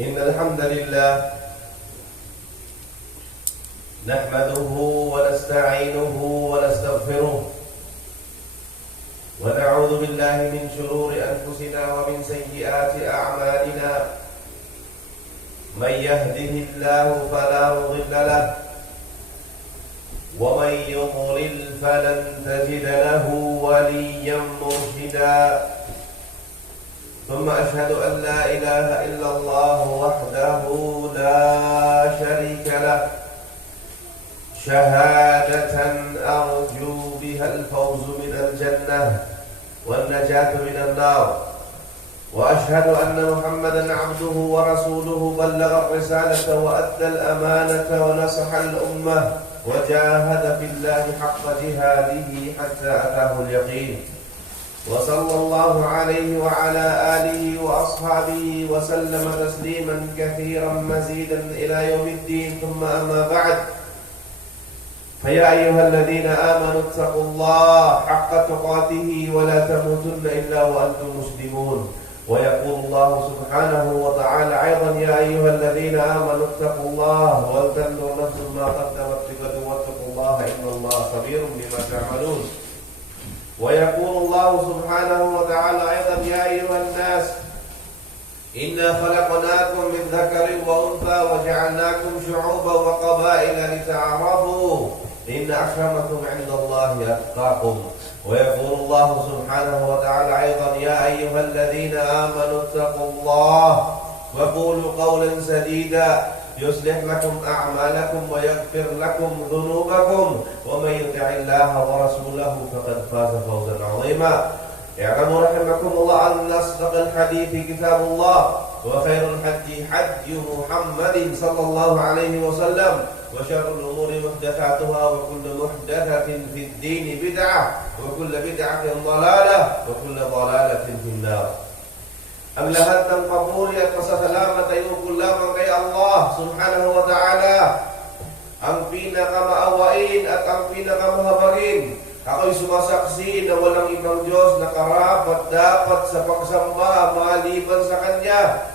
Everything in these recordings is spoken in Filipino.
إن الحمد لله نحمده ونستعينه ونستغفره ونعوذ بالله من شرور أنفسنا ومن سيئات أعمالنا من يهده الله فلا مضل له ومن يضلل فلن تجد له وليا مرشدا ثم أشهد أن لا إله إلا الله وحده لا شريك له شهادة أرجو بها الفوز من الجنة والنجاة من النار وأشهد أن محمدا عبده ورسوله بلغ الرسالة وأدى الأمانة ونصح الأمة وجاهد في الله حق جهاده حتى أتاه اليقين وصلى الله عليه وعلى آله وأصحابه وسلم تسليما كثيرا مزيدا إلى يوم الدين ثم أما بعد فيا أيها الذين آمنوا اتقوا الله حق تقاته ولا تموتن إلا وأنتم مسلمون ويقول الله سبحانه وتعالى أيضا يا أيها الذين آمنوا اتقوا الله ولتنظر نفس ما قدمت لغد واتقوا الله إن الله خبير بما تعملون ويقول الله سبحانه وتعالى أيضا يا أيها الناس إنا خلقناكم من ذكر وأنثى وجعلناكم شعوبا وقبائل لتعارفوا إن أكرمكم عند الله أتقاكم ويقول الله سبحانه وتعالى أيضا يا أيها الذين آمنوا اتقوا الله وقولوا قولا سديدا يصلح لكم أعمالكم ويغفر لكم ذنوبكم ومن يطع الله ورسوله فقد فاز فوزا عظيما اعلموا رحمكم الله أن أصدق الحديث كتاب الله وخير الحدي حدي محمد صلى الله عليه وسلم وشر الأمور محدثاتها وكل محدثة في الدين بدعة وكل بدعة ضلالة وكل ضلالة في النار. Amlahat ng papuri at pasasalamat ay lamang kay Allah subhanahu wa ta'ala, ang pinakamaawain at ang pinakamahabagin. Ako'y sumasaksi na walang ibang Diyos na karapat dapat sa pagsamba maliban sa Kanya.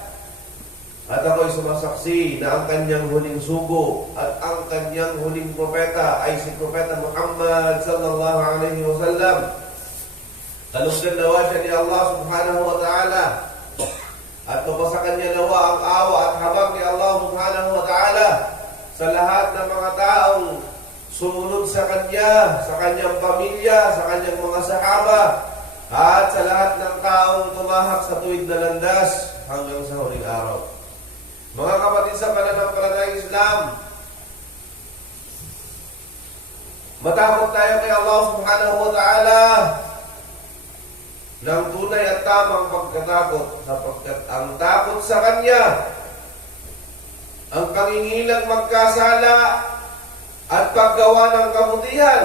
At ako'y sumasaksi na ang Kanyang huling sugo at ang Kanyang huling propeta ay si Propeta Muhammad sallallahu alaihi wasallam. Talugdan nawa siya ni Allah subhanahu wa ta'ala at sa Kanya nawa ang awa at habag ni Allah subhanahu wa ta'ala sa lahat ng mga taong sumunod sa Kanya, sa Kanyang pamilya, sa Kanyang mga sahaba, at sa lahat ng taong tumahak sa tuwid na landas hanggang sa huling araw. Mga kapatid sa pananampalatayang Islam, Matakot tayo kay Allah subhanahu wa ta'ala ng tunay at tamang pagkatakot, sapagkat ang takot sa Kanya, ang kangingilang magkasala at paggawa ng kabutihan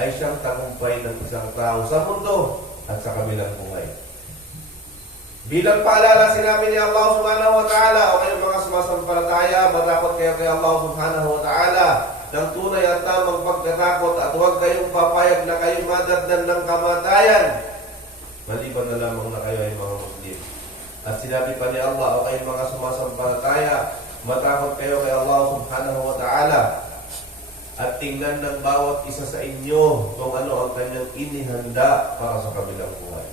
ay siyang tagumpay ng isang tao sa mundo at sa kabilang buhay. Bilang paalala, sinabi ni Allah subhanahu wa ta'ala, o kayong mga sumasampalataya, matakot kayo kay Allah subhanahu wa ta'ala ng tunay at tamang pagkatakot, at huwag kayong papayag na kayo madagdan ng kamatayan, maliban na lamang na kayo ay mga Muslim. At sinabi pa ni Allah, o kayong mga sumasampalataya, matakot kayo kay Allah subhanahu wa ta'ala, at tingnan ng bawat isa sa inyo kung ano ang kanyang inihanda para sa kabilang buhay.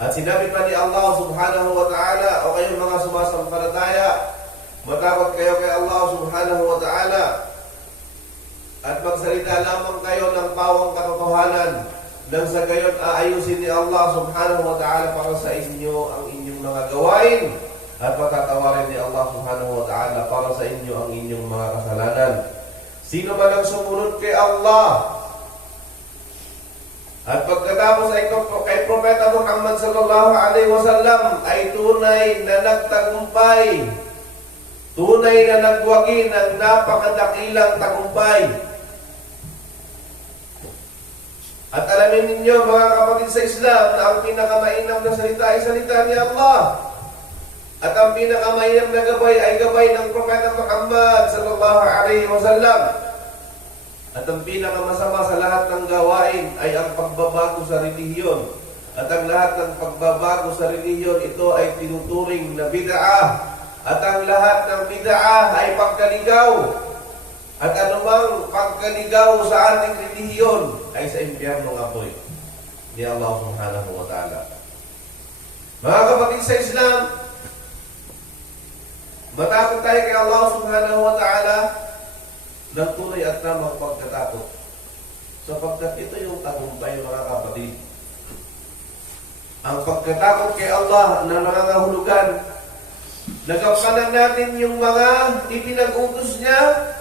At sinabi pa ni Allah subhanahu wa ta'ala, o kayong mga sumasampalataya, matakot kayo kay Allah subhanahu wa ta'ala, at magsalita lamang kayo ng pawang katotohanan, nang sa gayon aayusin ni Allah subhanahu wa ta'ala para sa inyo ang inyong mga gawain, at patatawarin ni Allah subhanahu wa ta'ala para sa inyo ang inyong mga kasalanan. Sino man ang sumunod kay Allah, at pagkatapos ay kay Propeta Muhammad sallallahu alaihi wasallam ay tunay na nagtagumpay, tunay na nagwagi ng napakadakilang tagumpay. At alamin ninyo mga kapatid sa Islam na ang pinakamainam na salita ay salita ni Allah, at ang pinakamainam na gabay ay gabay ng Propeta Muhammad sallallahu alaihi wasallam. At ang pinakamasama sa lahat ng gawain ay ang pagbabago sa relihiyon. At ang lahat ng pagbabago sa relihiyon, ito ay tinuturing na bid'ah. At ang lahat ng bid'ah ay pagkaligaw. At anumang pagkaligaw sa ating relihiyon ay sa impyernong apoy ni Allah subhanahu wa ta'ala. Mga kapatid sa Islam, matakot tayo kay Allah subhanahu wa ta'ala ng tunay at tamang pagkatakot, sapagkat ito yung tagumpay mga kapatid. Ang pagkatakot kay Allah na nangangahulugan, nagampanan natin yung mga ipinag-utos niya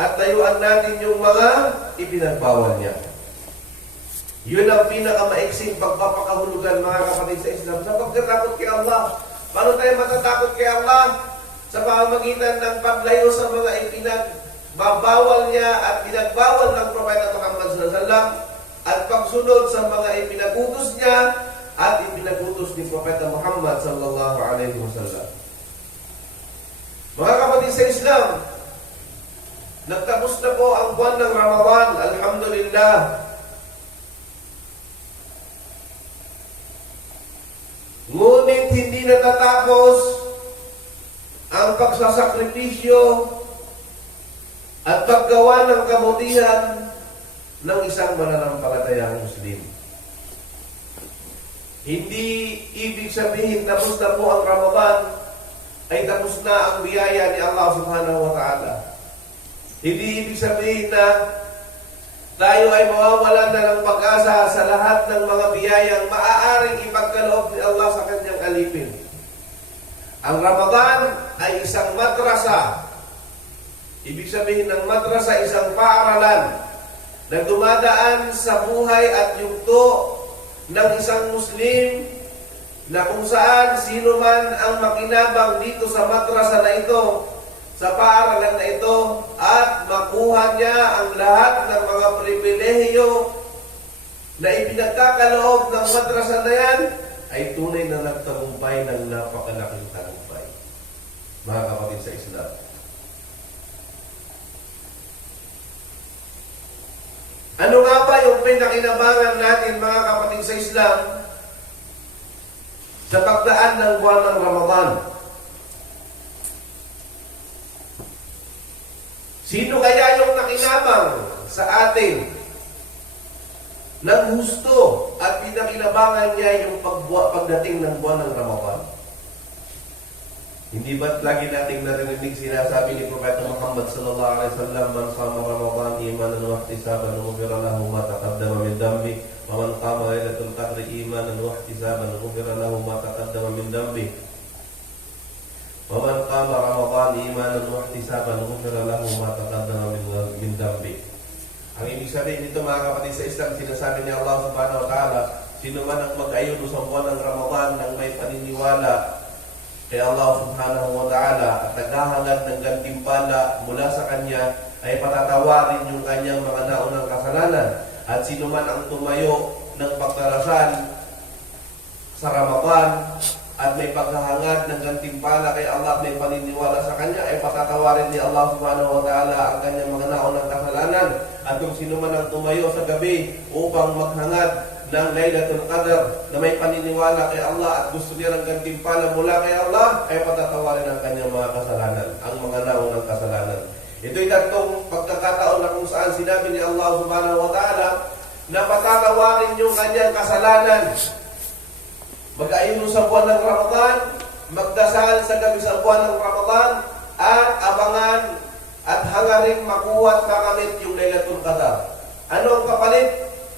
at tayuan natin yung mga ipinagbawal niya. Yun ang pinakamaiksing pagpapakahulugan mga kapatid sa Islam, sa pagkatakot kay Allah. Paano tayo matatakot kay Allah? Sa pamamagitan ng paglayo sa mga ipinagbawal niya at pinagbawal ng Propeta Muhammad sallallahu alaihi wasallam, at pagsunod sa mga ipinagutos niya at ipinagutos ni Propeta Muhammad sallallahu alaihi wasallam. Mga kapatid sa Islam, nagtapos na po ang buwan ng Ramadan, alhamdulillah. Ngunit hindi natatapos ang pagsasakripisyo at paggawa ng kabutihan ng isang mananampalatayang Muslim. Hindi ibig sabihin tapos na po ang Ramadan ay tapos na ang biyaya ni Allah subhanahu wa ta'ala. Hindi ibig sabihin na tayo ay mawawalan na ng pag-asa sa lahat ng mga biyayang maaaring ipagkaloob ni Allah sa kanyang alipin. Ang Ramadan ay isang madrasa. Ibig sabihin ng madrasa, isang paaralan na dumadaan sa buhay at yugto ng isang Muslim, na kung saan sino man ang makinabang dito sa madrasa na ito, sa paaralan na ito, at makuha niya ang lahat ng mga pribilehiyo na ipinagkakaloob ng madrasa na yan, ay tunay na nagtagumpay ng napakalaking tagumpay. Mga kapatid sa Islam, ano nga ba yung pinakinabangan natin mga kapatid sa Islam sa pagdaan ng buwan ng Ramadan? Sino kaya yung nakinabang sa atin ng husto at pinakinabangan niya yung pagdating ng buwan ng Ramadan? Hindi ba't lagi nating narinig sinasabi ni Propeta Muhammad sallallahu alaihi wasallam, man qama Ramadan imanan wa ihtisaban ghufira lahu ma taqaddama min dhanbi, wa man qama lailatul qadri imanan wa ihtisaban ghufira lahu ma taqaddama min dhanbi, wa man qama Ramadan imanan wa ihtisaban ghufira lahu ma taqaddama min dhanbi. Ang ibig sabihin nito mga kapatid sa Islam, sinasabi ni Allah subhanahu wa ta'ala, sino man ang mag-ayuno sa buwan ng Ramadan nang may paniniwala kay Allah subhanahu wa ta'ala at naghahangad ng gantimpala mula sa Kanya, ay patatawarin yung kanyang mga naunang kasalanan. At sino man ang tumayo ng pagdarasal sa Ramadan at may paghahangad ng gantimpala kay Allah at may paniniwala sa Kanya, ay patatawarin ni Allah subhanahu wa ta'ala ang kanyang mga naunang kasalanan. At kung sino man ang tumayo sa gabi upang maghangad ng Laylatul Qadr na may paniniwala kay Allah at gusto niya ng gantimpala mula kay Allah, ay patatawarin ang kanyang mga kasalanan, ang mga naunang kasalanan. Ito'y tatlong pagkakataon na kung saan sinabi ni Allah subhanahu wa ta'ala na patatawarin yung kanyang kasalanan. Mag-ayuno sa buwan ng Ramadan, magdasal sa gabi sa buwan ng Ramadan, at abangan at hangaring makuha at makamit yung Laylatul Qadr. Ano ang kapalit?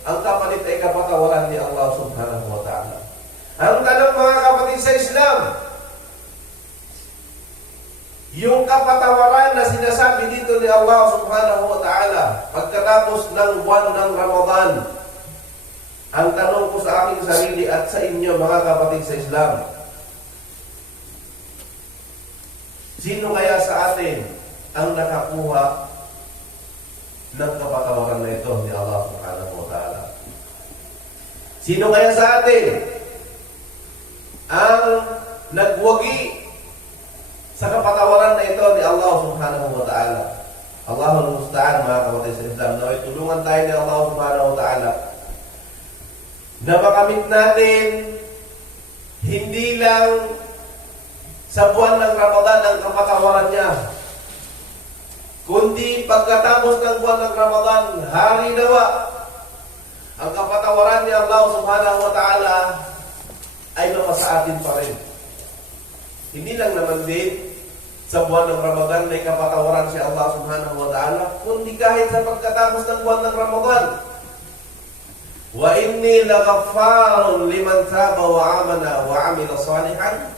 Ang kapalit ay kapatawaran ni Allah subhanahu wa ta'ala. Ang tanong mga kapatid sa Islam, yung kapatawaran na sinasabi dito ni Allah subhanahu wa ta'ala pagkatapos ng buwan ng Ramadan, ang tanong ko sa aking sarili at sa inyo mga kapatid sa Islam, sino kaya sa atin ang nakakuha ng kapatawaran na ito ni Allah subhanahu wa ta'ala? Sino kaya sa atin ang nagwagi sa kapatawaran na ito ni Allah subhanahu wa ta'ala? Allahul musta'an mga kapatid sa Islam. Naway tulungan tayo ni Allah subhanahu wa ta'ala na makamit natin hindi lang sa buwan ng Ramadan ang kapatawaran niya, kundi pagkatapos ng buwan ng Ramadan, hari nawa, ang kapatawaran ni Allah subhanahu wa ta'ala ay mapasa atin pa rin. Hindi lang naman din sa buwan ng Ramadan may kapatawaran si Allah subhanahu wa ta'ala, kundi kahit sa pagkatapos ng buwan ng Ramadan. Wa inni laghaffarun liman taba wa amana wa amila salihan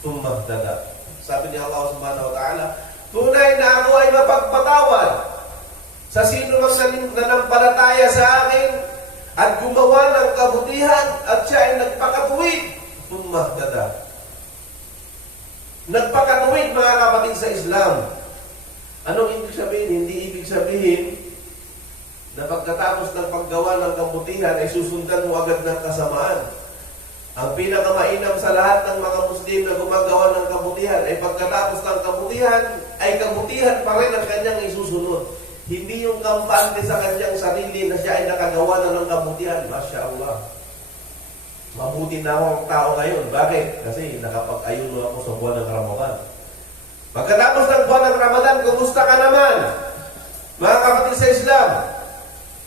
thumma ihtada. Sabi ni Allah subhanahu wa ta'ala, tunay na ako ay mapagpatawad sa sino mang nanampalataya sa akin at gumawa ng kabutihan at siya ay nagpakatuwid. Thumma ihtada. Nagpakatuwid mga kapatid sa Islam. Anong ibig sabihin? Hindi ibig sabihin na pagkatapos ng paggawa ng kabutihan ay susundan mo agad ng kasamaan. Ang pinakamainam sa lahat ng mga Muslim na gumagawa ng kabutihan ay pagkatapos ng kabutihan ay kabutihan pa rin ang kanyang isusunod. Hindi yung kampante sa kanyang sarili na siya ay nakagawa na ng kabutihan. Masya Allah. Mabuti na ako ang tao ngayon. Bakit? Kasi nakapag-ayuno ako sa buwan ng Ramadan. Pagkatapos ng buwan ng Ramadan, kumusta ka naman? Mga kapatid sa Islam,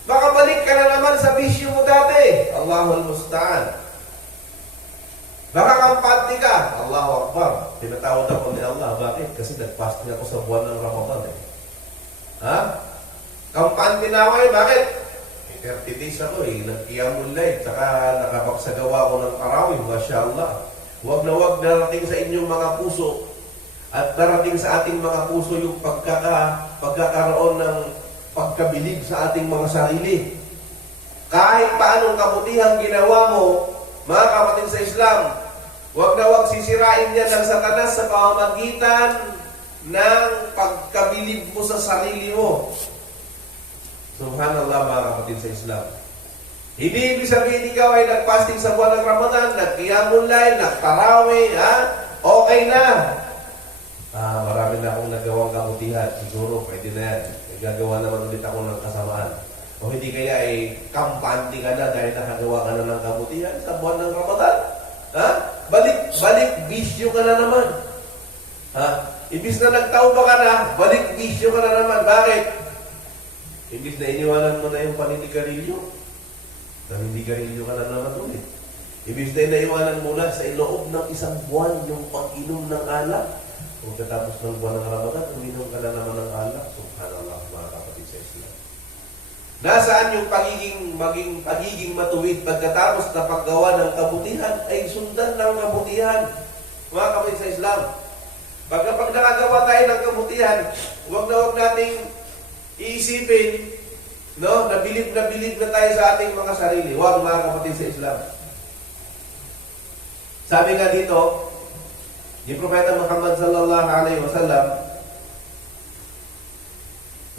makabalik ka na naman sa bisyo mo dati. Allahul musta'an. Baka kampante ka. Allahu Akbar. Tinatawad ako ni Allah. Bakit? Kasi nag-fasting ako sa buwan ng Ramadan eh. Ha? Kampante na ako eh. Bakit? 30 days ako eh. Nag-qiyamul layl. Tsaka nakapagsagawa ko ng tarawih. Masya Allah. Huwag na huwag darating sa inyong mga puso at darating sa ating mga puso yung pagkakaroon ng pagkabilib sa ating mga sarili. Kahit paanong kabutihang ginawa mo, mga kapatid sa Islam, huwag na huwag sisirain niya ng Satanas sa pamamagitan ng pagkabilib mo sa sarili mo. Subhanallah mga kapatid sa Islam. Hindi ibig sabihin ikaw ay nag-fasting sa buwan ng Ramadan, nag-qiyamul layl, nag-tarawih, okay na. Marami na akong nagawang kabutihan. Siguro, pwede na yan. Gagawa naman ulit ako ng kasamaan. O hindi kaya ay kampante ka na dahil nakagawa ka na ng kabutihan sa buwan ng Ramadan. Balik bisyo ka na naman. Ibis na nagtauba ka na, balik bisyo ka na naman. Bakit? Ibis na iniwanan mo na yung paninigarilyo, naninigarilyo ka na naman ulit. Ibis na inaiwanan mo na sa iloob ng isang buwan yung pag-inom ng alak. Pagkatapos ng buwan ng Ramadan, uminom ka na naman ng alak. Subhanallah mga kapatid sa Islam. Nasaan yung pagiging matuwid pagkatapos na paggawa ng kabutihan ay sundan ng kabutihan. Mga kapatid sa Islam, pag nakagawa tayo ng kabutihan, huwag na huwag nating iisipin No, nabilib na tayo sa ating mga sarili. Huwag, mga kapatid sa Islam. Sabi nga dito, ni Propeta Muhammad sallallahu alaihi wasallam,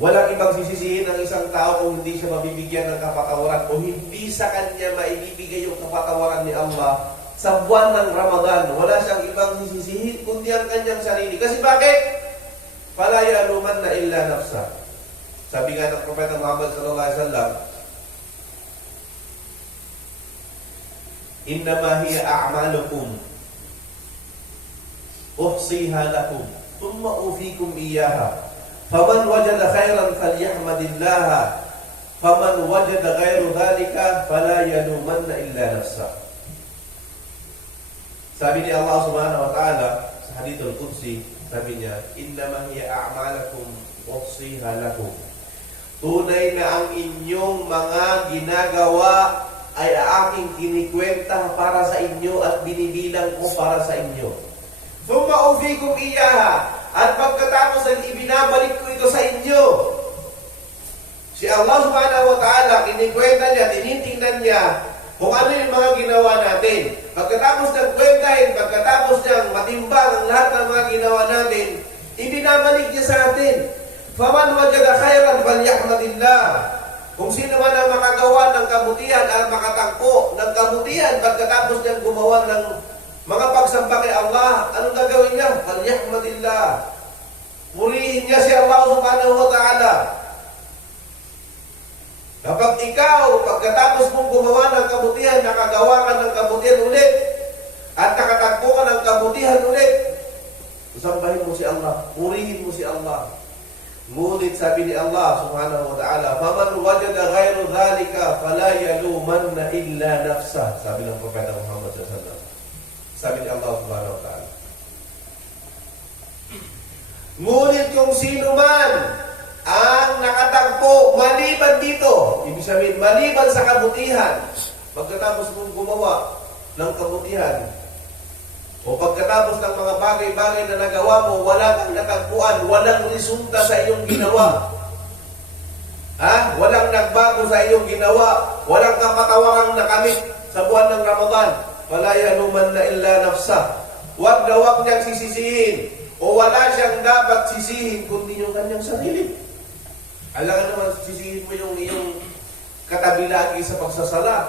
walang ibang sisisihin ng isang tao kung hindi siya mabibigyan ng kapatawaran o hindi sa kanya maibibigay yung kapatawaran ni Allah sa buwan ng Ramadan. Wala siyang ibang sisisihin kundi ang kanyang sarili. Kasi bakit? Fala yalumanna illa nafsa. Sabi nga ng Propeta Muhammad sallallahu alaihi wasallam, innama hiya a'malukum uhsiha lakum thumma ufikum iyyaha faman wajada khairan falyahmadillah faman wajada ghairu dhalika fala yalumanna illa nafsa. Sabi ni Allah Subhanahu wa ta'ala sa hadithul qudsi, sabi niya, innama hiya a'malukum uhsiha lakum. Tunay na ang inyong mga ginagawa ay aking kinikwenta para sa inyo at binibilang ko para sa inyo. Thumma ufikum iyaha, at pagkatapos ay ibinabalik ko ito sa inyo. Si Allah Subhanahu wa ta'ala, kinikwenta niya, tinitingnan niya kung ano yung mga ginawa natin. Pagkatapos ng kwentahin, pagkatapos ng matimbang ang lahat ng mga ginawa natin, ibinabalik niya sa atin. Faman wajada khairan falyahmadillah. Kung sino man ang makagawa ng kabutihan at makatagpo ng kabutihan pagkatapos niyang gumawa ng mga pagsamba kay Allah, anong gagawin niya? Falyahmadillah. Purihin niya si Allah Subhanahu wa ta'ala. Kapag ikaw, pagkatapos mong gumawa ng kabutihan, nakagawa ka ng kabutihan ulit, at nakatagpo ka ng kabutihan ulit, sambahin mo si Allah, purihin mo si Allah. Ngunit sabi ni Allah Subhanahu wa ta'ala, faman wajada ghairu dhalika fala yalumanna illa nafsa. Sabi ng Propeta Muhammad sallallahu alaihi wasallam. Sabi ni Allah Subhanahu wa ta'ala, ngunit kung sino man ang nakatagpo maliban dito, ibig sabihin maliban sa kabutihan, pagkatapos mong gumawa ng kabutihan, o pagkatapos ng mga bagay-bagay na nagawa mo, wala kang natagpuan, walang resulta sa iyong ginawa. Walang nagbago sa iyong ginawa, walang kapatawarang nakamit sa buwan ng Ramadan. Wala yaluman na illa nafsa. Huwag na huwag niyang sisisihin, o wala siyang dapat sisihin kundi yung kanyang sarili. Alangan naman sisihin mo yung iyong katabi lagi sa pagsasala.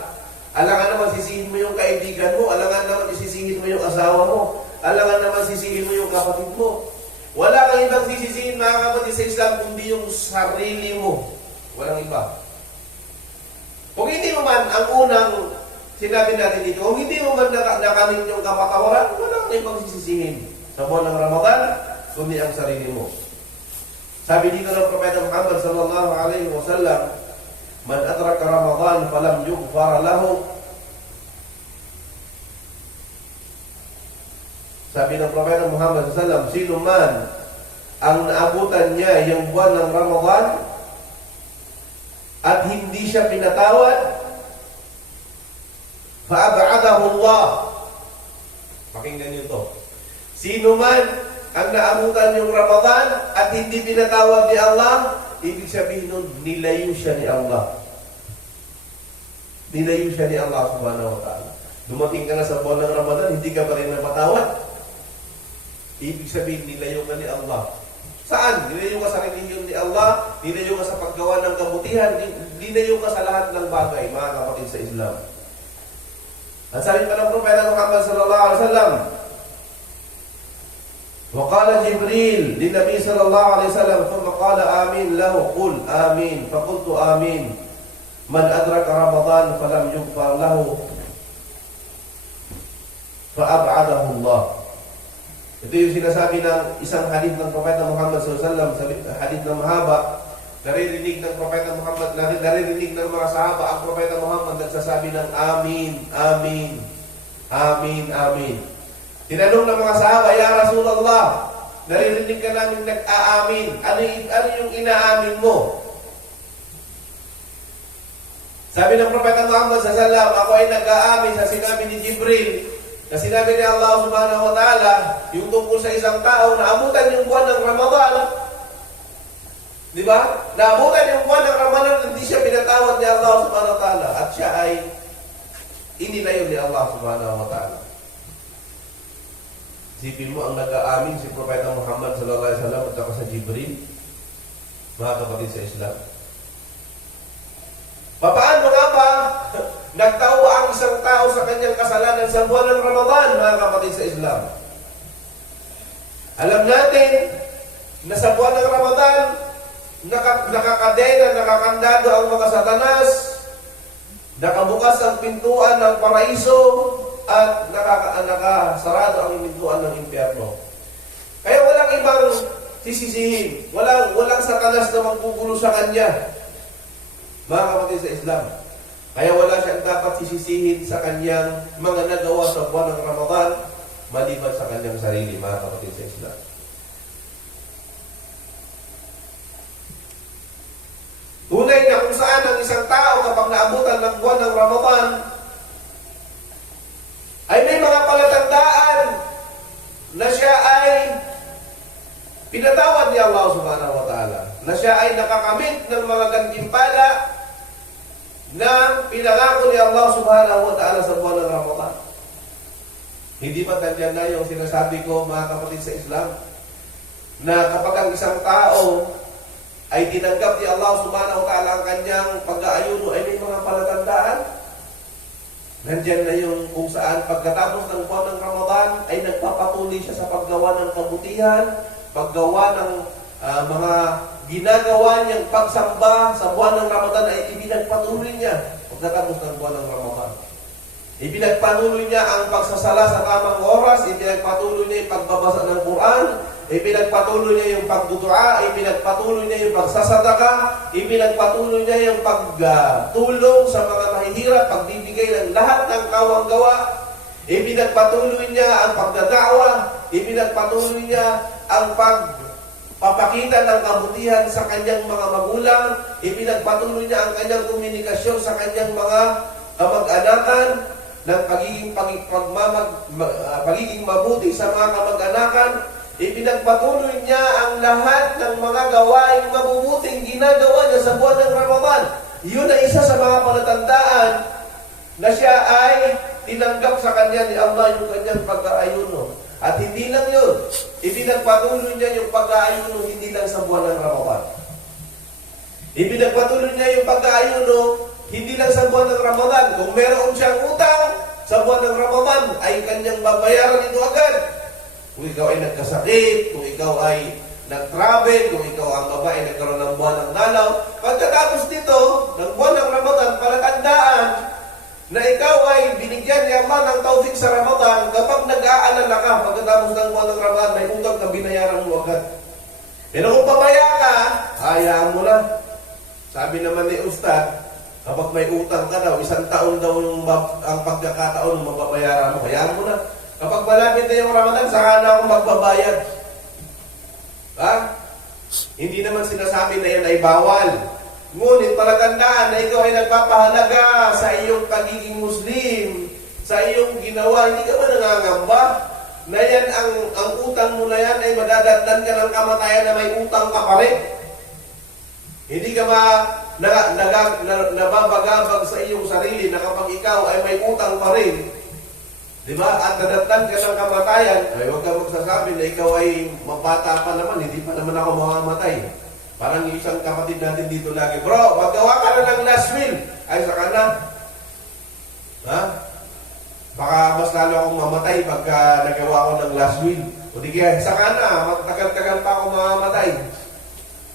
Alangan naman sisihin mo yung kaibigan mo. Alangan naman sisihin mo yung asawa mo. Alangan naman sisihin mo yung kapatid mo. Wala kang ibang sisisihin, mga kapatid sa Islam, kundi yung sarili mo. Walang iba. Kung hindi mo man, ang unang sinabi natin dito, kung hindi mo man nakamit yung kapatawaran, wala kang ibang sisisihin sa buwan ng Ramadan, kundi ang sarili mo. Sabi dito ng Propeta Muhammad sallallahu alaihi wasallam, man adraka Ramadan falam yughfar lahu. Sabi ng Propeta Muhammad sallallahu alaihi wasallam, sino man ang naabutan niya yung buwan ng Ramadan at hindi siya pinatawad, fa'ab'adahu Allah. Pakinggan niyo to. Sino man ang naabutan yung Ramadan at hindi pinatawad ni Allah, ibig sabihin nun, nilayo siya ni Allah. Nilayo siya ni Allah Subhanahu wa ta'ala. Dumating ka na sa buwan ng Ramadan, hindi ka pa rin napatawad. Ibig sabihin, nilayo ka ni Allah. Saan? Nilayo ka sa relihiyon ni Allah, nilayo ka sa paggawa ng kabutihan, nilayo ka sa lahat ng bagay, mga kapatid sa Islam. At sabi pa ng Propeta Muhammad sallallahu alaihi wasallam, وقال جبريل للنبي صلى الله عليه وسلم ثم قال آمين له قل آمين فقلت آمين من أدرك رمضان فلم يغفر له فأبعده الله. Ito yung sinasabi ng isang hadith ng Propeta Muhammad sallallahu alaihi wasallam, hadith na mahaba. Naririnig ng Propeta Muhammad, naririnig ng mga sahaba ang Propeta Muhammad nagsasabi ng Amin, Amin, Amin, Amin. Tinanong ng mga sahaba, Ya Rasulullah, naririnig ka namin nag-aamin. Ano yung inaamin mo? Sabi ng Propeta Muhammad sallallahu alaihi wasallam, ako ay nag-aamin sa sinabi ni Jibril, na sinabi ni Allah Subhanahu wa ta'ala, yung tungkol sa isang tao na abutan yung buwan ng Ramadan, Di ba? Naabutan yung buwan ng Ramadan, hindi siya pinatawad ni Allah subhanahu wa ta'ala. At siya ay inilayo ni Allah subhanahu wa ta'ala. Isipin mo, ang nag-aamin si Propeta Muhammad sallallahu alaihi wasallam at saka sa Jibril, mga kapatid sa Islam. Paano nga ba nagtawa ang isang tao sa kanyang kasalanan sa buwan ng Ramadan, mga kapatid sa Islam? Alam natin na sa buwan ng Ramadan, nakakadena, nakakandado ang mga satanas, nakabukas ang pintuan ng paraiso, at nakasarado ang pintuan ng impyerno. Kaya walang ibang sisisihin, walang satanas na magpugulo sa kanya, mga kapatid sa Islam. Kaya wala siyang dapat sisisihin sa kanyang mga nagawa sa buwan ng Ramadan, maliban sa kanyang sarili, mga kapatid sa Islam. Tunay na kung saan ang isang tao kapag naabutan ng buwan ng Ramadan ay may mga palatandaan na siya ay pinatawad ni Allah subhanahu wa ta'ala, na siya ay nakakamit ng mga gantimpala na pinangako ni Allah subhanahu wa ta'ala sa buwan ng Ramadan. Hindi ba tandyan na yung sinasabi ko, mga kapatid sa Islam, na kapag ang isang tao ay tinanggap ni Allah subhanahu wa ta'ala ang kanyang pag-aayuno, ay may mga palatandaan. Nandyan na yung kung saan pagkatapos ng buwan ng Ramadan ay nagpapatuloy siya sa paggawa ng kabutihan, paggawa ng mga ginagawa niyang pagsamba sa buwan ng Ramadan ay ibinagpatuloy niya pagkatapos ng buwan ng Ramadan. Ibinagpatuloy niya ang pagsasala sa tamang oras, ibinagpatuloy niya yung pagbabasa ng Quran, ipinagpatuloy niya yung pagdudua, ipinagpatuloy niya yung pagsasadaka, ipinagpatuloy niya yung pagtulong sa mga mahihirap, pagbibigay ng lahat ng kawang-gawa, ipinagpatuloy niya ang pagdadawa, ipinagpatuloy niya ang pagpapakita ng kabutihan sa kanyang mga magulang, ipinagpatuloy niya ang kanyang komunikasyon sa kanyang mga kamag-anakan, ng pagiging mabuti sa mga kamag-anakan. Ipinagpatuloy niya ang lahat ng mga gawaing mabubuting ginagawa niya sa buwan ng Ramadan. Yun ay isa sa mga palatandaan na siya ay tinanggap sa kanya ni Allah yung kanyang pag-aayuno. At hindi lang yun, ipinagpatuloy niya yung pag-aayuno hindi lang sa buwan ng Ramadan. Ipinagpatuloy niya yung pag-aayuno hindi lang sa buwan ng Ramadan. Kung meron siyang utang sa buwan ng Ramadan, ay kanyang babayaran ito agad. Kung ikaw ay nagkasakit, kung ikaw ay nag-travel, kung ikaw ang babae nagkaroon ng buwan ng dalaw, pagkatapos nito, ng buwan ng Ramadan, palatandaan na ikaw ay binigyan ni Allah ng tawfik sa Ramadan, kapag nag-aalala ka, pagkatapos ng buwan ng Ramadan, may utang na binayaran mo agad. Pero kung pabaya ka, hayaan mo na. Sabi naman ni Ustad, kapag may utang ka daw, 1 taon daw ang pagkakataon ng mababayaran mo, hayaan mo na. Kapag malapit na yung Ramadan, saka na akong magbabayad. Ha? Hindi naman sinasabi na yan ay bawal. Ngunit palatandaan na ikaw ay nagpapahalaga sa iyong pagiging Muslim, sa iyong ginawa. Hindi ka ba nangangamba na yan ang utang mo na yan ay madadatnan ka ng kamatayan na may utang ka pa rin? Hindi ka ba nababagabag sa iyong sarili na kapag ikaw ay may utang pa rin, di ba? At nadatnan ka ng kamatayan, ay huwag ka magsasabi na ikaw ay mabata pa naman, hindi pa naman ako mamamatay. Parang yung isang kapatid natin dito lagi, bro, magawa ka na ng last will. Ay, saka na. Ha? Baka mas lalo akong mamatay pagka nagawa ko ng last will. O di kaya, saka na, magtagal-tagal pa ako mamamatay.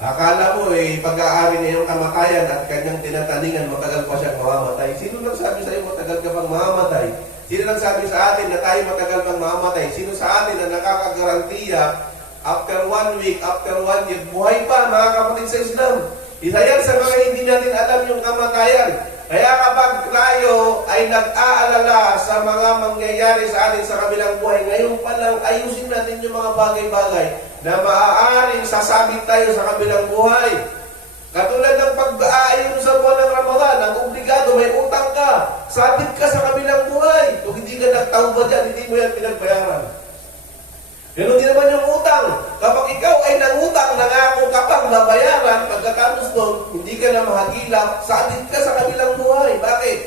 Akala mo pag-aari niya yung kamatayan at kanyang tinataningan, matagal pa siyang mamamatay. Sino nagsabi sa iyo matagal ka pang mamamatay? Sino nagsabi sa atin na tayo matagal pang mamamatay? Sino sa atin na nakakagarantiya after 1 week, after 1 year, buhay pa, mga kapatid sa Islam? Isa yan sa mga hindi natin alam yung kamatayan. Kaya kapag tayo ay nag-aalala sa mga mangyayari sa atin sa kabilang buhay, ngayon pa lang ayusin natin yung mga bagay-bagay na maaaring sasabit tayo sa kabilang buhay. Katulad ng pag-aayon sa buwan ng Ramadan, ang obligado, may utang ka, sabit ka sa kabilang buhay. Kung hindi ka nagtawba dyan, hindi mo yan pinagbayaran. Ganun din naman yung utang. Kapag ikaw ay nangutang, nangako kapag mabayaran, pag ulap, sabit ka sa kabilang buhay. Bakit?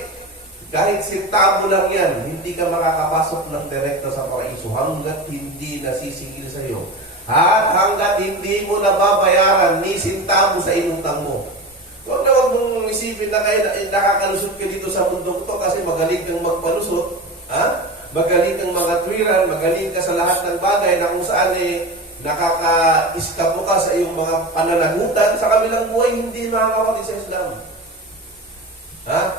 Kahit sintamo lang yan, hindi ka makakapasok ng direkta sa paraiso hanggat hindi nasisingil sa iyo. At hanggat hindi mo nababayaran ni sintamo sa inutang mo. Huwag mong isipin na kayo nakakalusot ka dito sa mundong to kasi magaling kang magpalusot. Magaling kang mga tuwiran, magaling ka sa lahat ng bagay na kung saan nakaka-iskapo ka sa iyong mga pananagutan. Sa kabilang buhay, hindi makakapatid sa Islam.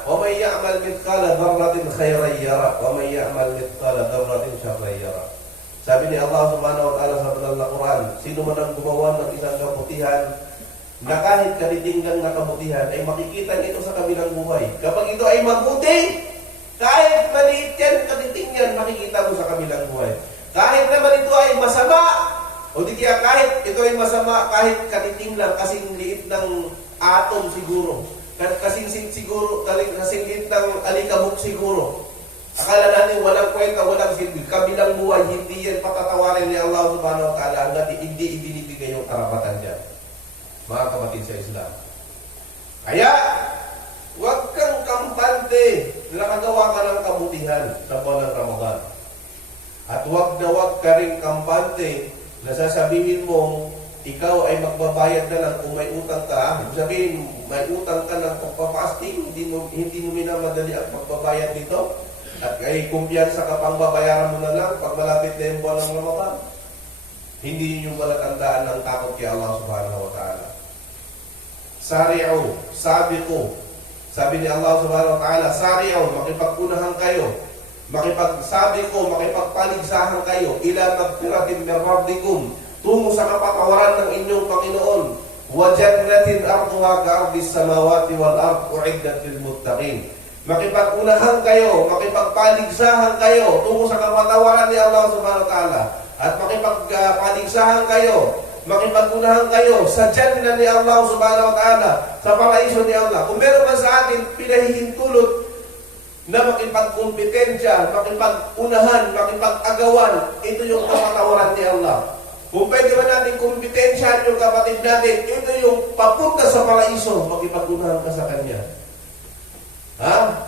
وَمَنْ يَعْمَلْ مِثْقَالَ ذَرَّةٍ خَيْرًا يَرَهُ وَمَنْ يَعْمَلْ مِثْقَالَ ذَرَّةٍ شَرًّا يَرَهُ. Sabi ni Allah subhanahu wa ta'ala sa banal na Quran, sino man ang gumawa ng isang kabutihan na kahit kanitinggang na kabutihan ay makikita nito sa kabilang buhay. Kapag ito ay mabuti, kahit maliit yan, kaniting yan, makikita mo sa kabilang buhay. Kahit naman ito ay masama, o di kaya kahit ito ay masama, kahit kaniting lang, kasing liit ng atom siguro, kasing siguro, kasing liit ng alikabok siguro. Akala natin walang kwenta, walang silbi. Kabilang buhay, hindi yan patatawarin ni Allah subhanahu wa ta'ala hanggat hindi ibinibigay yung karapatan dyan. Mga kapatid sa Islam. Kaya, huwag kang kampante na nakagawa ka ng kabutihan sa buwan ng Ramadan. At huwag na huwag ka rin kampante na sasabihin mo, ikaw ay magbabayad na lang kung may utang ka. Sabihin, may utang ka ng pagpapasting, hindi mo minamadali ang pagbabayad nito. At ay kumpiyansa ka pang babayaran mo na lang pag malapit na yung buwan ng Ramadan. Hindi yun yung palatandaan ng takot kay Allah subhanahu wa ta'ala. Sari'u, sabiqu. Sabi ni Allah subhanahu wa ta'ala, sari'u, makipag-unahan kayo. Makipagsabiqu, makipagpaligsahan kayo. Ila magpiratin min rabbikum. Tungo sa kapatawaran ng inyong Panginoon. Wa jannatin arduha ka'ardis samawati wal ard u'iddat lil muttaqin. Makipag-unahan kayo, makipagpaligsahan kayo tungo sa kapatawaran ni Allah subhanahu wa ta'ala. At makipagpaligsahan kayo, makipag-unahan kayo sa Jannah ni Allah subhanahu wa ta'ala, sa paraiso ni Allah. Kung meron man sa atin pinahihintulot na makipagkompetensya, makipag-unahan, makipag-agawan, ito yung kapatawaran ni Allah. Kung pwede ba natin kompetensyahan yung kapatid natin, ito yung papunta sa paraiso, makipag-unahan ka sa Kanya.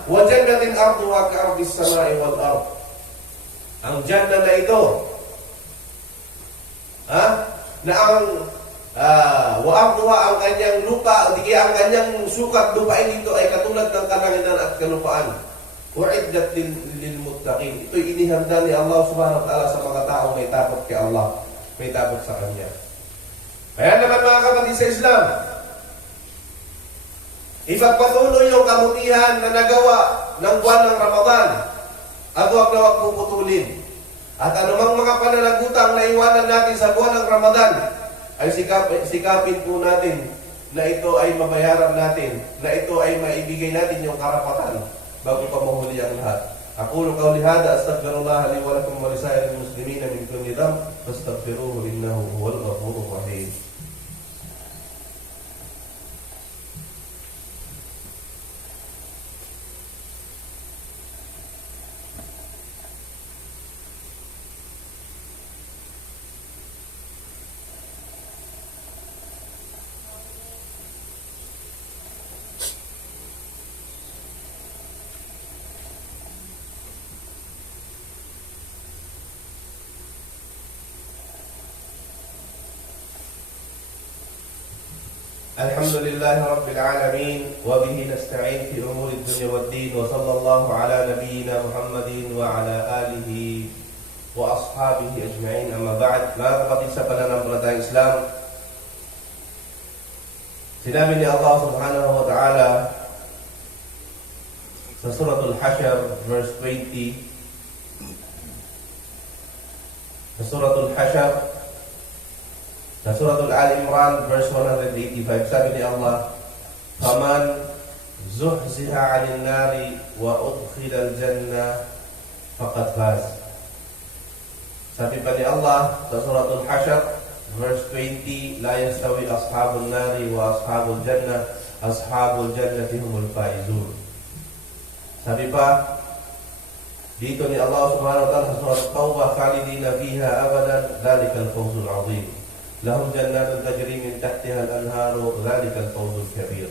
وَجَنَّةٍ أَرْضُهَا كَأَرْضِ السَّمَاءِ وَالْأَرْضِ. Ang Jannah na ito, na ang وَأَرْضُهَا ang kanyang lupa, o di kaya ang kanyang sukat lupain dito ay katulad ng kalanginan at kalupaan. وَعِدَّةٍ لِلْمُتَّقِينَ. Ito'y inihanda ni Allah subhanahu wa ta'ala sa mga taong may takot kay Allah, may takot sa Kanya. Kaya naman mga kapatid sa Islam, ipagpatuloy yung kabutihan na nagawa ng buwan ng Ramadan at huwag na huwag puputulin. At anumang mga pananagutang na iwanan natin sa buwan ng Ramadan ay sikapin po natin na ito ay mabayaran natin, na ito ay maibigay natin yung karapatan bago pa mahuli ang lahat. Aqulu qawli hadha astaghfirullah li wa lakum wa lisa'iril muslimina min kulli dhanb fastaghfiruhu innahu huwal ghafurur rahim. الحمد لله رب العالمين وبه نستعين في أمور الدنيا والدين وصلى الله على نبينا محمد وعلى آله وأصحابه أجمعين أما بعد. Mga kapatid sa pananampalatayang Islam, sinabi ni Allah subhanahu wa ta'ala sa Suratul Hashr verse 20, sa Suratul Hashr, sa Suratul Al-Imran verse 185, sabi ni Allah, "Faman zuhziha 'anil nari wa udkhila al-jannah faqad faz." Sabi pa ni Allah sa Suratul Hashr verse 20, "La yastawi ashabun nari wa ashabul jannah, ashabul jannati humul faizun." Sabi pa dito ni Allah subhanahu wa ta'ala sa Surah Taubah, "Khalidina fiha abadan, dzalikal fawzul 'azim. Lahum jannatun tajri min tahtiha al-anharu, dzalikal fawzul kabir."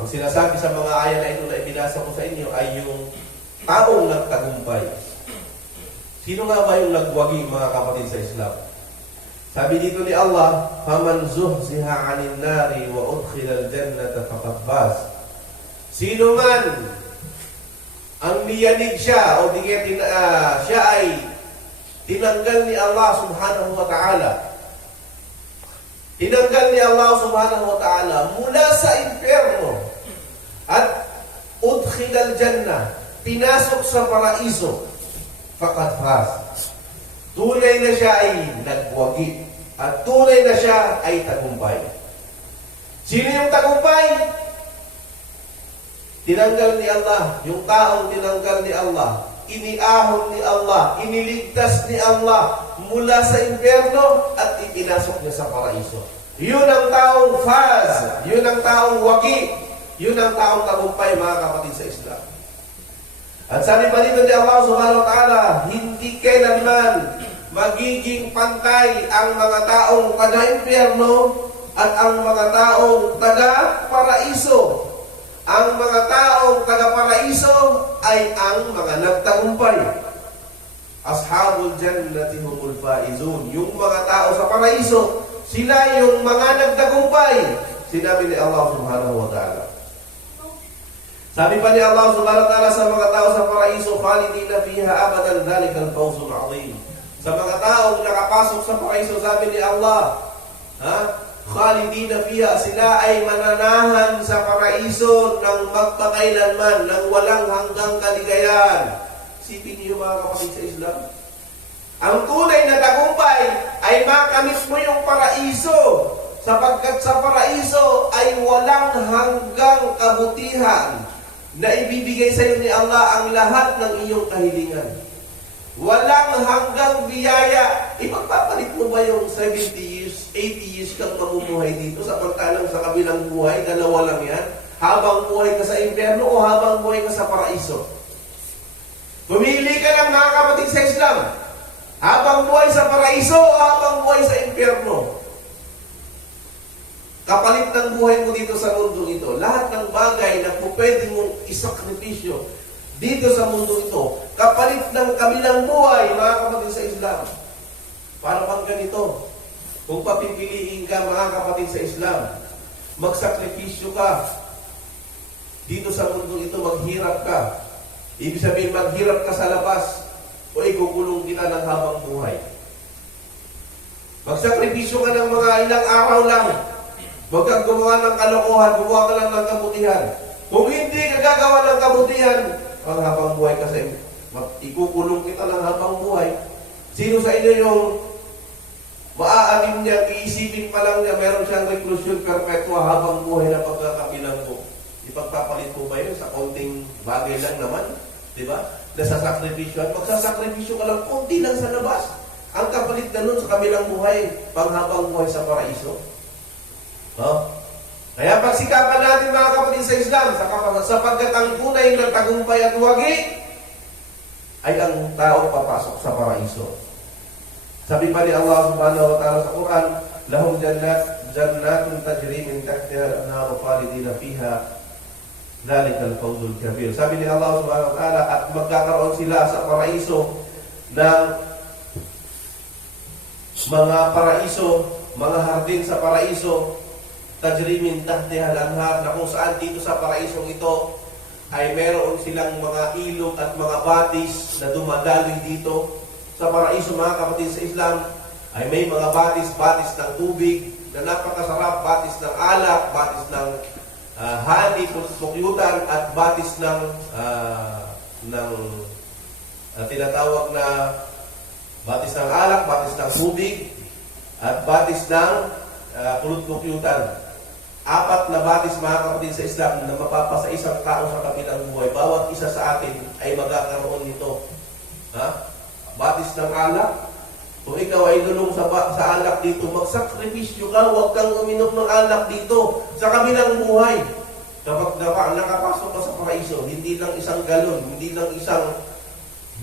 Ang sinasabi sa mga aya na ito na ibinasa ko sa inyo ay yung taong nagtagumpay. Sino nga ba yung nagwagi, mga kapatid sa Islam? Sabi dito ni Allah, "Faman zuhziha 'anil nari wa udkhila al-jannata faqad faz." Sino man ang niyanig siya o siya ay tinanggal ni Allah subhanahu wa ta'ala. Tinanggal ni Allah subhanahu wa ta'ala mula sa impyerno at udkhilal jannah, pinasok sa paraiso, faqad faz. Tunay na siya ay nagwagi at tunay na siya ay tagumpay. Sino yung tagumpay? Tinanggal ni Allah, yung taong tinanggal ni Allah, iniahon ni Allah, iniligtas ni Allah mula sa impyerno at ipinasok niya sa paraiso. Yun ang taong faz, yun ang taong wagi, yun ang taong tagumpay, mga kapatid sa Islam. At sabi pa dito ni Allah subhanahu wa ta'ala, hindi kailanman magiging pantay ang mga taong taga-impyerno at ang mga taong taga-paraiso. Ang mga taong taga-paraiso ay ang mga nagtagumpay. Ashabul jannati humul faizun. Yung mga tao sa paraiso, sila yung mga nagtagumpay. Sinabi ni Allah subhanahu wa ta'ala. Sabi pa ni Allah subhanahu wa ta'ala sa mga tao sa paraiso, "Khalidina fiha abadan, dhalikal fawzul 'azim." Sa mga taong nakapasok sa paraiso, sabi ni Allah, Khalidina fiha, sila ay mananahan sa paraiso ng magpakailanman, ng walang hanggang kaligayahan. Sipin niyo, mga kapatid sa Islam, ang tunay na tagumpay ay makamit mo yung paraiso, sapagkat sa paraiso ay walang hanggang kabutihan na ibibigay sa iyo ni Allah ang lahat ng iyong kahilingan. Walang hanggang biyaya. Ipagpapalit mo ba yung 70 years, 80 years kang mamumuhay dito, samantalang sa kabilang buhay, dalawa lang yan? Habang buhay ka sa impyerno o habang buhay ka sa paraiso? Pumili ka lang, mga kapatid sa Islam. Habang buhay sa paraiso o habang buhay sa impyerno? Kapalit ng buhay mo dito sa mundo ito, lahat ng bagay na pwede mong isakripisyo dito sa mundo ito, kapalit ng kabilang buhay, mga kapatid sa Islam. Paano pang ganito? Kung papipiliin ka, mga kapatid sa Islam, magsakripisyo ka dito sa mundo ito, maghirap ka. Ibig sabihin, maghirap ka sa labas o ikukulong kita ng habang buhay. Magsakripisyo ka ng mga ilang araw lang. Huwag kang gumawa ng kalokohan, gumawa ka lang ng kabutihan. Kung hindi ka gagawa ng kabutihan, ang habang buhay kasi ikukulong kita ng habang buhay. Sino sa inyo yung maaalim niya, iisipin pa lang niya, meron siyang reclusion perpetua habang buhay na pagkakabilang mo? Ipagpapalit mo ba yun sa konting bagay lang naman? Diba? Nasasakripisyo at magsasakripisyo ka lang, konti lang sa labas. Ang kapalit na nun sa kabilang buhay, panghabang buhay sa paraiso. Kaya pagsikapan natin, mga kapatid sa Islam, sapagkat ang tunay na tagumpay at wagi ay ang tao papasok sa paraiso. Sabi pa ni Allah subhanahu wa ta'ala sa Quran, "Lahum jannatun tajri min tahtiha al-anharu khalidina fiha, dhalikal fawzul kabir." Sabi ni Allah subhanahu wa ta'ala, at magkakaroon sila sa paraiso ng mga paraiso, mga hardin sa paraiso, tajri min tahtiha al-anhar, na kung saan dito sa paraisong ito ay meron silang mga ilog at mga batis na dumadaloy dito. Sa paraiso, mga kapatid sa Islam, ay may mga batis ng tubig na napakasarap, batis ng alak, batis ng honey, pukyutan, at batis ng tinatawag na batis ng alak, batis ng tubig, at batis ng pukyutan. 4 na batis, mga kapatid sa Islam, na mapapasa isang tao sa kabilang buhay. Bawat isa sa atin ay magkakaroon nito. Batis ng alak. Kung ikaw ay lulong sa alak dito, magsakripisyo ka, huwag kang uminom ng alak dito sa kabilang buhay. Kapag nakapasok ka sa paraiso, hindi lang isang galon, hindi lang isang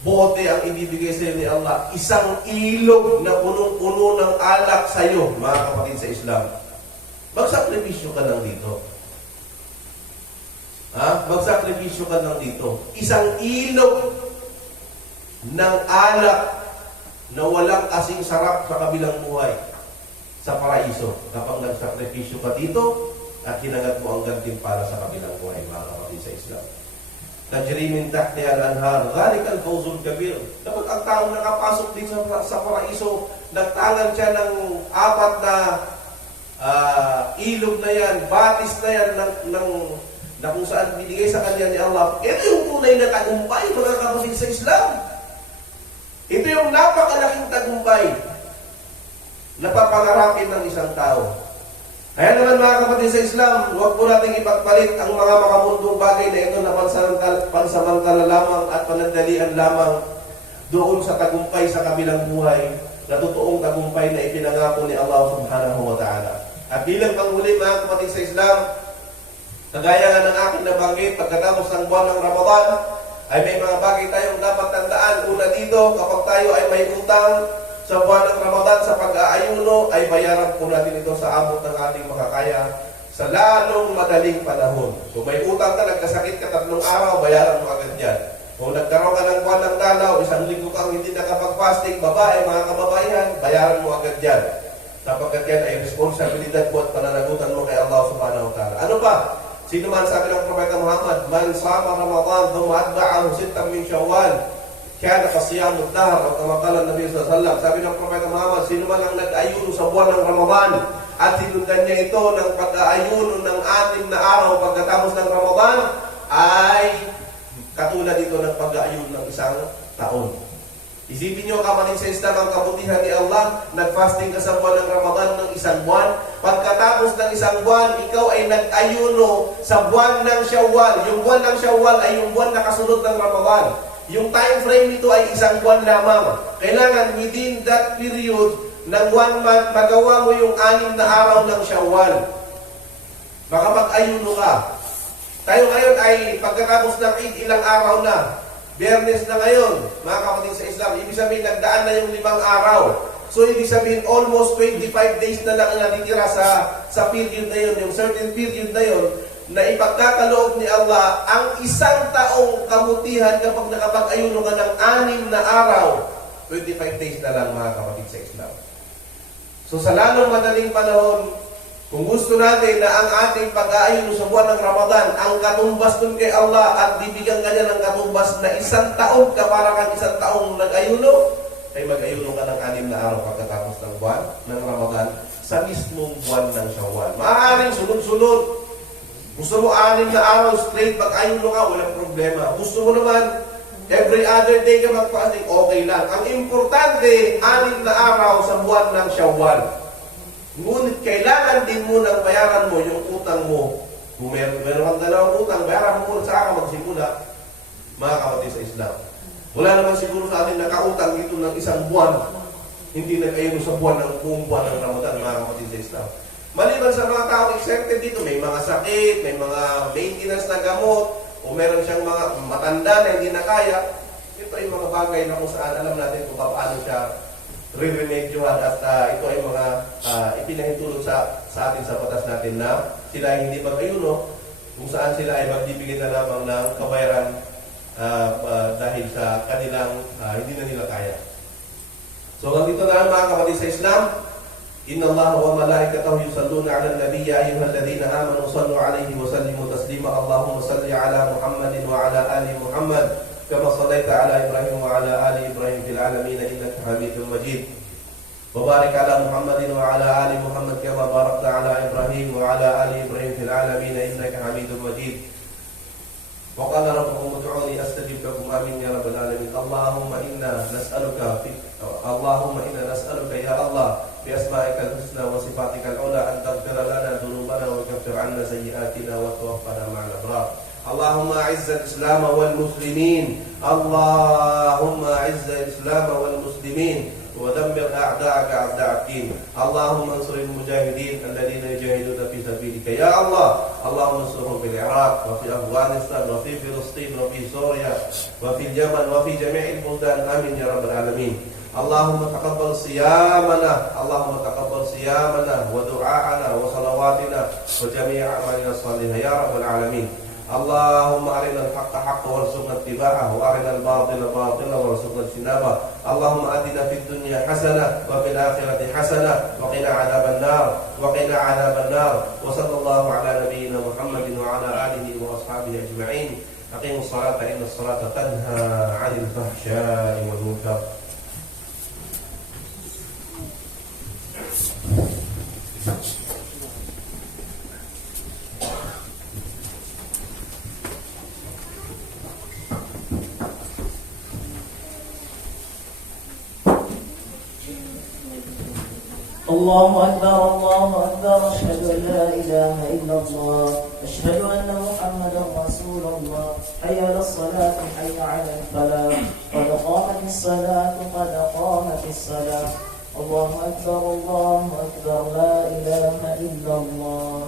bote ang ibibigay sa iyo ni Allah. Isang ilog na punong-puno ng alak sa iyo, mga kapatid sa Islam. Magsakripisyo ka lang dito. Magsakripisyo ka lang dito. Isang ilog ng alak na walang kasing sarap sa kabilang buhay sa paraiso. Kapag nagsakripisyo ka dito at hinangat mo ang gantimpala sa kabilang buhay, mga kapatid sa Islam. Tajri min tahtiha al-anhar, dhalika al-fawzul kabir. Kapag ang taong nakapasok dito sa paraiso, nagtangan siya ng apat na ilog na yan, batis na yan na kung saan binigay sa kanya ni Allah. Ito yung tunay na tagumpay, mga kapatid sa Islam. Ito yung napakalaking tagumpay na papangarapin ng isang tao. Kaya naman, mga kapatid sa Islam, huwag po natin ipagpalit ang mga makamundong bagay na ito na pansamantala lamang at panandalian lamang doon sa tagumpay sa kabilang buhay na totoong tagumpay na ipinangako ni Allah subhanahu wa ta'ala. At bilang panghuli, mga kapatid sa Islam, kagaya nga ng aking nabanggit, pagkatapos ng buwan ng Ramadan, ay may mga bagay tayong dapat tandaan. Una dito, kapag tayo ay may utang sa buwan ng Ramadan sa pag-aayuno, ay bayaran po natin ito sa abot ng ating makakaya sa lalong madaling panahon. So may utang ka, nagkasakit ka 3 araw, bayaran mo agad yan. Kung nagkaroon ka ng buwan ng dalaw, 1 linggo kang hindi nakapag-fasting, babae, mga kababayan, bayaran mo agad yan. Sapagkat yan ay responsibilidad po at pananagutan mo kay Allah subhanahu wa ta'ala. Ano pa? Sino man, sabi ng Propeta Muhammad, man sama Ramadan, thumma atba'ahu 6 min Shawwal, kana kasiyamud dahr, o kama qala Nabi sallallahu alaihi wasallam. Sabi ng Propeta Muhammad, sino man ang nag-ayuno sa buwan ng Ramadan at sinundan niya ito ng pag-aayuno ng 6 na araw pagkatapos ng Ramadan, ay katulad ito ng pag-aayuno ng isang taon. Isipin nyo, kapatid sa Islam, ang kabutihan ni Allah, nag-fasting ka sa buwan ng Ramadan ng 1 buwan. Pagkatapos ng 1 buwan, ikaw ay nag-ayuno sa buwan ng Shawwal. Yung buwan ng Shawwal ay yung buwan na kasunod ng Ramadan. Yung time frame nito ay 1 buwan lamang. Kailangan within that period ng 1 month, magawa mo yung 6 na araw ng Shawwal. Makapag-ayuno ka. Tayo ngayon ay pagkatapos ng Eid, ilang araw na. Biyernes na ngayon, mga kapatid sa Islam. Ibig sabihin, nagdaan na yung 5 araw. So, ibig sabihin, almost 25 days na lang natitira sa period na yun, yung certain period na yun, na ipagkakaloob ni Allah ang 1 taong kamutihan kapag nakapag-ayuno ka ng 6 na araw. 25 days na lang, mga kapatid sa Islam. So, sa lalong madaling panahon, kung gusto natin na ang ating pag-aayuno sa buwan ng Ramadan, ang katumbas dun kay Allah at bibigyan ka niya ng katumbas na 1 taon ka para kang 1 taong nag-ayuno, ay mag-ayuno ka ng 6 na araw pagkatapos ng buwan ng Ramadan sa mismong buwan ng Shawwal. Maaaring sunod-sunod. Gusto mo 6 na araw straight mag-ayuno ka, walang problema. Gusto mo naman every other day ka mag-fasting, okay lang. Ang importante, 6 na araw sa buwan ng Shawwal. Ngunit kailangan din mo nang bayaran mo yung utang mo. Kung meron kang 2 utang, bayaran mo muna sa akin magsimula, mga kapatid sa Islam. Wala naman siguro sa atin nakautang dito ng 1 buwan, hindi nag-ayuno sa buwan ng buong buwan ng Ramadan, mga kapatid sa Islam. Maliban sa mga tao exempted dito, may mga sakit, may mga maintenance na gamot, o meron siyang mga matanda na hindi na kaya. Ito ay mga bagay na kung saan alam natin kung paano siya re-remedyohan at ito ay mga ipinahintulot sa atin sa batas natin na sila ay hindi mag-ayuno kung saan sila ay magbibigay na lamang ng kabayaran dahil sa kanilang hindi na nila kaya. So, ganito na mga kapatid sa Islam. Inna Allah wa malaikatahu yusalluna ala an-nabiy ya ayyuhalladhina amanu sallu alayhi wa sallimu taslima. Allahumma salli ala Muhammadin wa ala ali Muhammad كما صليت على إبراهيم وعلى آل إبراهيم في العالمين إنك حميد مجيد وبارك على محمد وعلى آل محمد كما باركت على إبراهيم وعلى آل إبراهيم في العالمين إنك حميد مجيد وقال ربكم ادعوني أستجب لكم آمين يا رب العالمين اللهم إنا نسألك يا الله بأسمائك الحسنى وصفاتك العلى أن تغفر لنا ذنوبنا وتكفر عنا سيئاتنا وتوفنا مع الأبرار اللهم أعز الإسلام والمسلمين اللهم أعز الإسلام والمسلمين ودمر أعداءك أعداء الدين اللهم انصر المجاهدين الذين يجاهدون في سبيلك يا الله اللهم انصرهم في العراق وفي أفغانستان وفي فلسطين وفي سوريا وفي اليمن وفي جميع البلدان آمين يا رب العالمين اللهم تقبل صيامنا ودعاءنا وصلواتنا وجميع أعمالنا الصالحة يا رب العالمين اللهم أرنا الحق حقا وارزقنا اتباعه وأرنا الباطل باطلا وارزقنا اجتنابه. اللهم آتنا في الدنيا حسنة وفي الآخرة حسنة وقنا عذاب النار وصلى الله على نبينا محمد وعلى آله وأصحابه أجمعين. أقيموا الصلاة إن الصلاة تنهى عن الفحشاء والمنكر. الله أكبر الله أكبر أشهد أن لا إله إلا الله أشهد أن محمدا رسول الله حي على الصلاة حي على الفلاح قد قامت الصلاة قد قامت الصلاة الله أكبر لا إله إلا الله.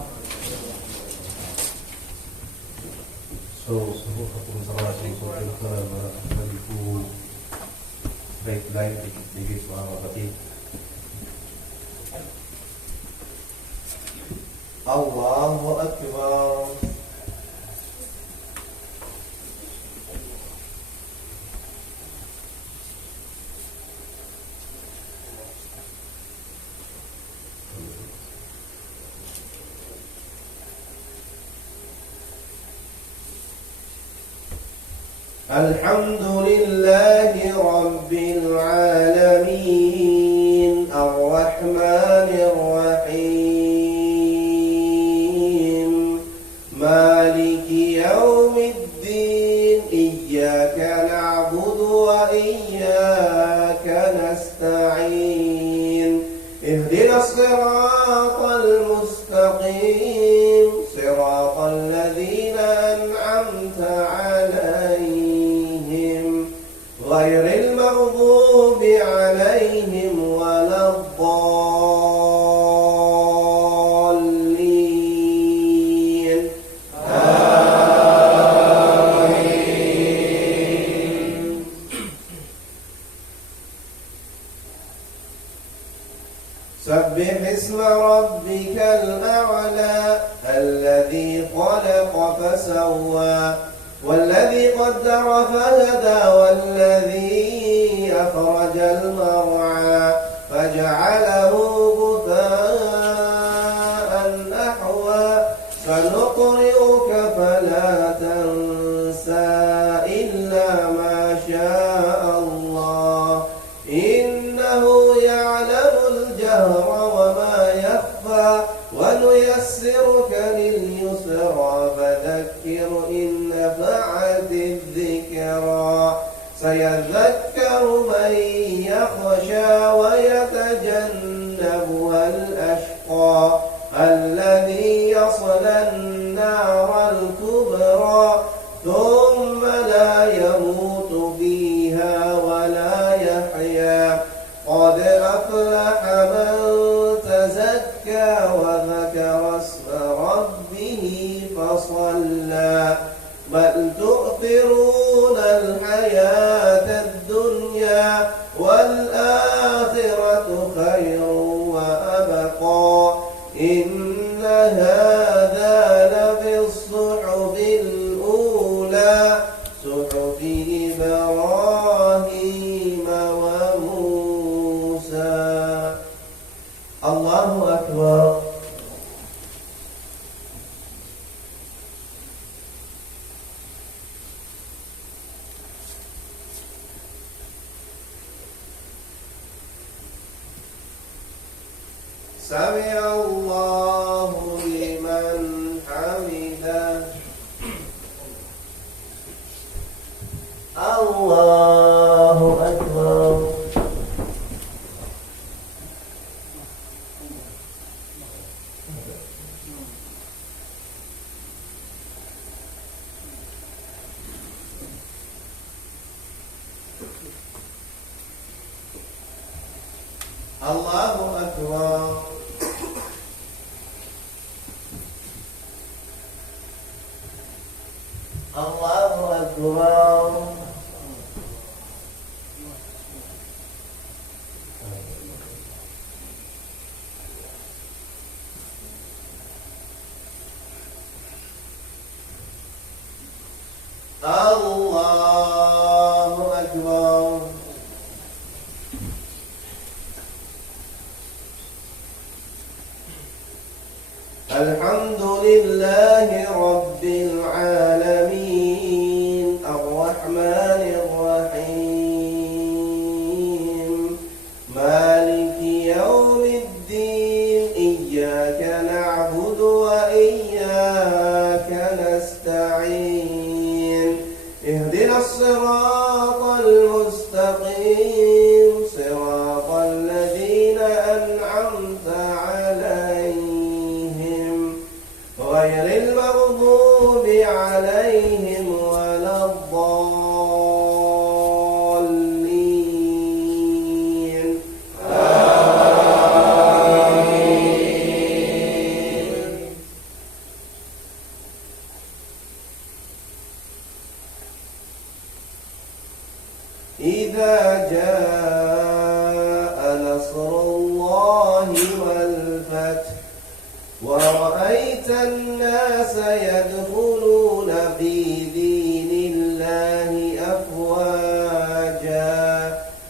Allahu Akbar. Alhamdulillahi Rabbil Alamin Ar-Rahmanir Rahim Maliki Yawmiddin Iyyaka na'budu wa iyyaka nasta'in Ihdinas siratal mustaqim Siratal ladzina an'amta 'alaihim ghairil maghdubi 'alaihim waladdallin. Amin. Sabbih isma rabbikal a'la alladhi khalaqa fasawwa والذي قدر فهدى والذي أخرج المرعى فجعله غثاء نحوا سنقرئك فلا تنسى إلا ما شاء الله إنه يعلم الجهر وما يخفى ونيسرك لليسرى فذكر إن نفعت الذكرى سيذكر من يخشى ويتجنبها الأشقى الذي يصلى النار الكبرى ثم لا يموت فيها ولا يحيا قد أفلح من تزكى وذكر اسم ربه فصلى بل تؤثرون الحياة الدنيا والآخرة خير وأبقى إن هذا لفي الصحف الأولى صحف إبراهيم وموسى. الله أكبر. سمع الله لمن حمده. الله أكبر. الله أكبر. الله أكبر. الحمد لله رب العالمين الرحمن الرحيم مالك يوم الدين إياك نعبد وإياك نستعين اهدنا الصراط المستقيم صراط الذين أنعمت عليهم غير المغضوب عليهم ولا الضالين آمين. إذا جاء نصر الله والفتح ورأيت الناس يدخلون في دين الله أفواجا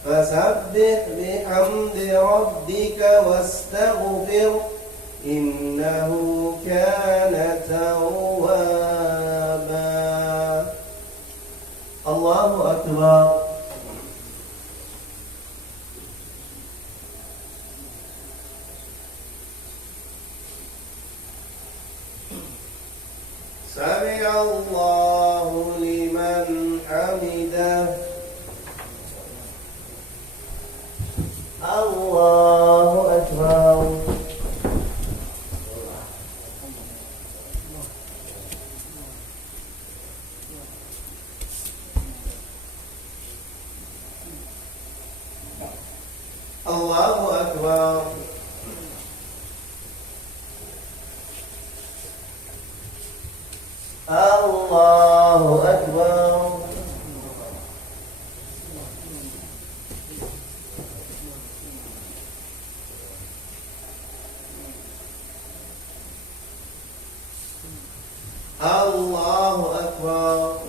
فسبح بحمد ربك واستغفر إنه كان توابا. الله أكبر. سمع الله لمن حمده. الله أكبر. الله أكبر. الله أكبر. الله أكبر.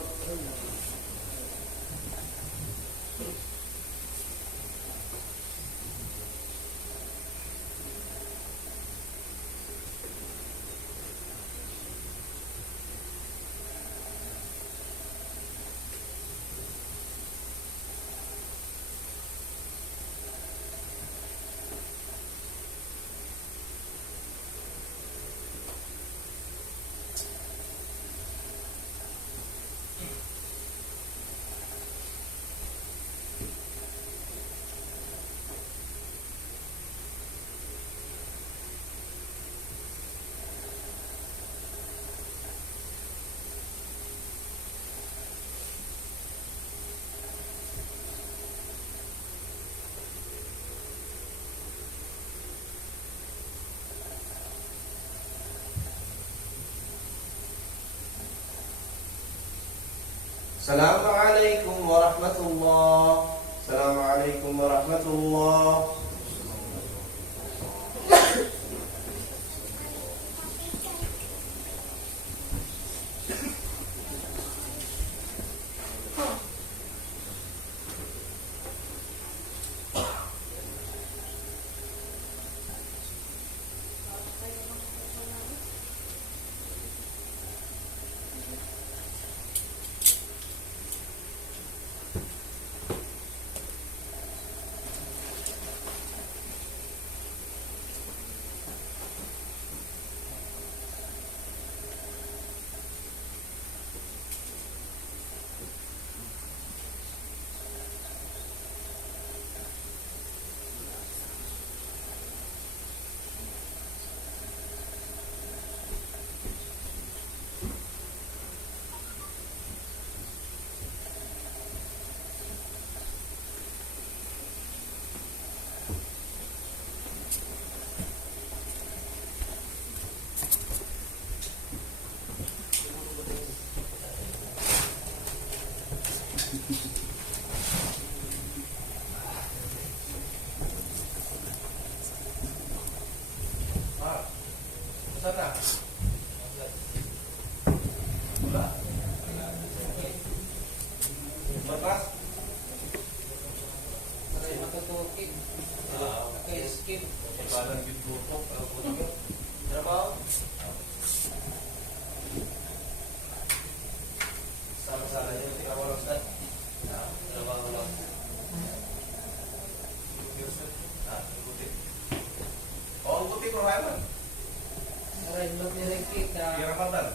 Assalamualaikum warahmatullahi. Assalamualaikum warahmatullahi. Rohaman. Aray, love ni Ricky ka. Di Ramadan.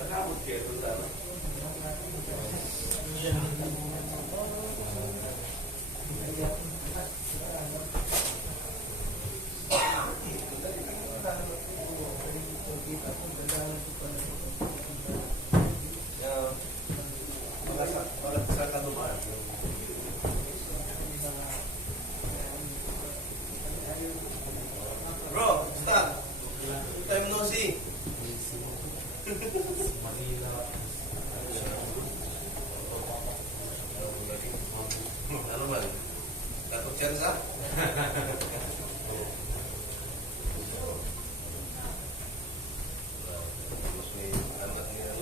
Nakabot kayo doon sana. Mga sa kanumaan. Bro, stop. Time no see. Ano man? Takot yan sa? Tapos may anak niya,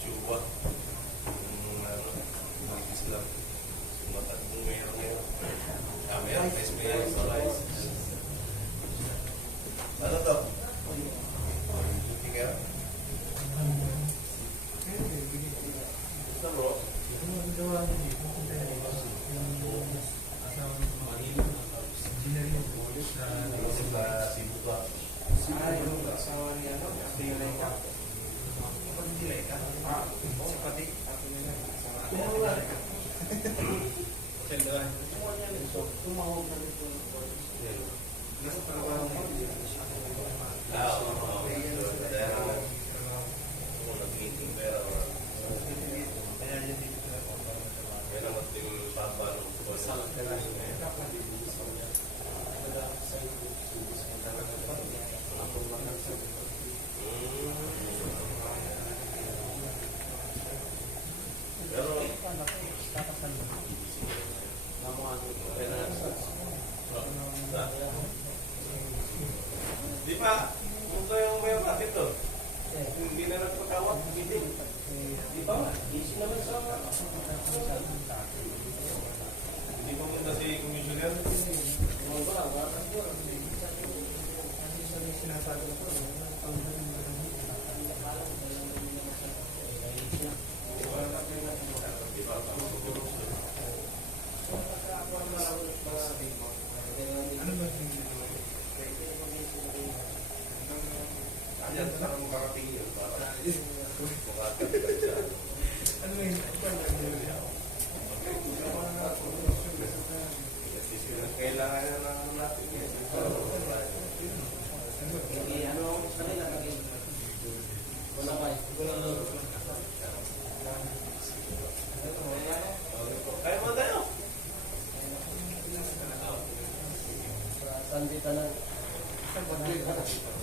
Chuba. Yung Islam. Sumatagong mayroon ngayon. Kami ang PSPL sa rice. Ano to? Duty ka? Gusto bro? Si Buka. Yung asawa niya, no? Dilay ka. Pag dilay ka, si Pati, ako nila. Tumawag ka. Tumawag na dito. Nasa trabaho mo. Nag-meeting pero Kaya yun dito na po. may naman ting papa nung salat ka lang. Pero di pa, kung yung may bakit to? Hindi na nagpagkawat, hindi. Di pa nga, easy naman sa hindi pa punta si Commissioner. Sinasabi ko, Di ba, ano ba yung Ayan, saan ang makarating yun? Para makarating siya. ano yun? Kailangan na ng natin. Hindi, ano, sa nila naging wala ba? Kaya mo tayo. Sunday ka lang. Sa